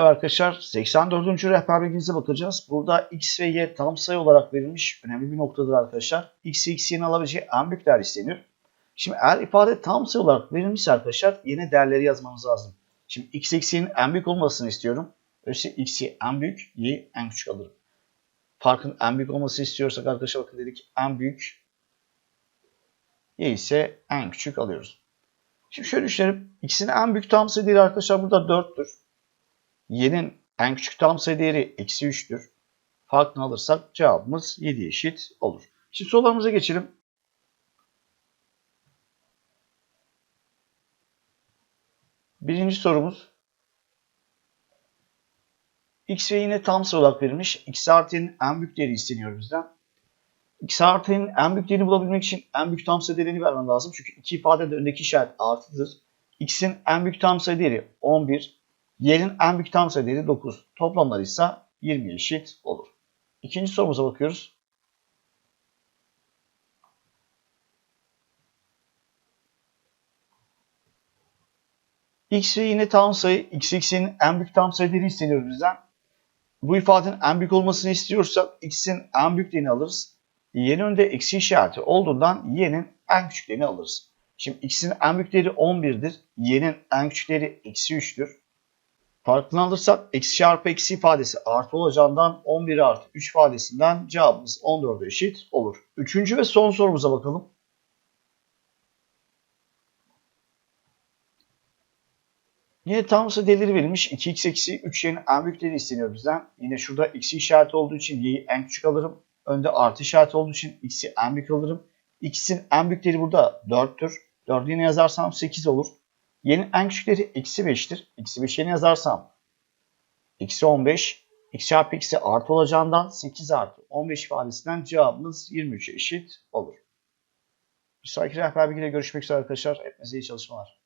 arkadaşlar 84. rehber bilginize bakacağız. Burada x ve y tam sayı olarak verilmiş önemli bir noktadır arkadaşlar. x ve x'in alabileceği en büyük değer isteniyor. Şimdi eğer ifade tam sayı olarak verilmişse arkadaşlar yine değerleri yazmamız lazım. Şimdi x eksiğinin en büyük olmasını istiyorum. Öyleyse x'i en büyük, y'yi en küçük alırım. Farkın en büyük olması istiyorsak arkadaşlar bakın dedik en büyük, y ise en küçük alıyoruz. Şimdi şöyle düşünelim. X'in en büyük tam sayı değeri arkadaşlar burada 4'tür. Y'nin en küçük tam sayı değeri eksi 3'tür. Farkını alırsak cevabımız 7 eşit olur. Şimdi sorularımıza geçelim. Birinci sorumuz. X ve yine tam sayı olarak verilmiş. X artı y'nin en büyük değeri isteniyor bizden. X artı y'nin en büyük değerini bulabilmek için en büyük tam sayı değerini vermem lazım. Çünkü iki ifadede öndeki işaret artıdır. X'in en büyük tam sayı değeri 11. Y'nin en büyük tam sayı değeri 9. Toplamlar ise 20 eşit olur. İkinci sorumuza bakıyoruz. X ve yine tam sayı, x x'in en büyük tam sayı değeri isteniyor bizden. Bu ifadenin en büyük olmasını istiyorsak x'in en büyük değerini alırız. Y'nin önünde eksi işareti olduğundan y'nin en küçük değerini alırız. Şimdi x'in en büyük değeri 11'dir. Y'nin en küçük değeri eksi 3'tür. Farkını alırsak eksi çarpı eksi ifadesi artı olacağından 11 artı 3 ifadesinden cevabımız 14'e eşit olur. Üçüncü ve son sorumuza bakalım. Yine tam sayı değerleri verilmiş. 2x eksi 3y'nin en büyük değeri isteniyor bizden. Yine şurada x'i işareti olduğu için y'yi en küçük alırım. Önde artı işareti olduğu için x'i en büyük alırım. x'in en büyük değeri burada 4'tür. 4'ü yine yazarsam 8 olur. Y'nin en küçük değeri eksi 5'tir. Eksi 5'i yine yazarsam eksi 15. x çarpı x'i artı olacağından 8 artı 15 ifadesinden cevabımız 23'e eşit olur. Bir sonraki rehber bilgiyle görüşmek üzere arkadaşlar. Hepinize iyi çalışmalar.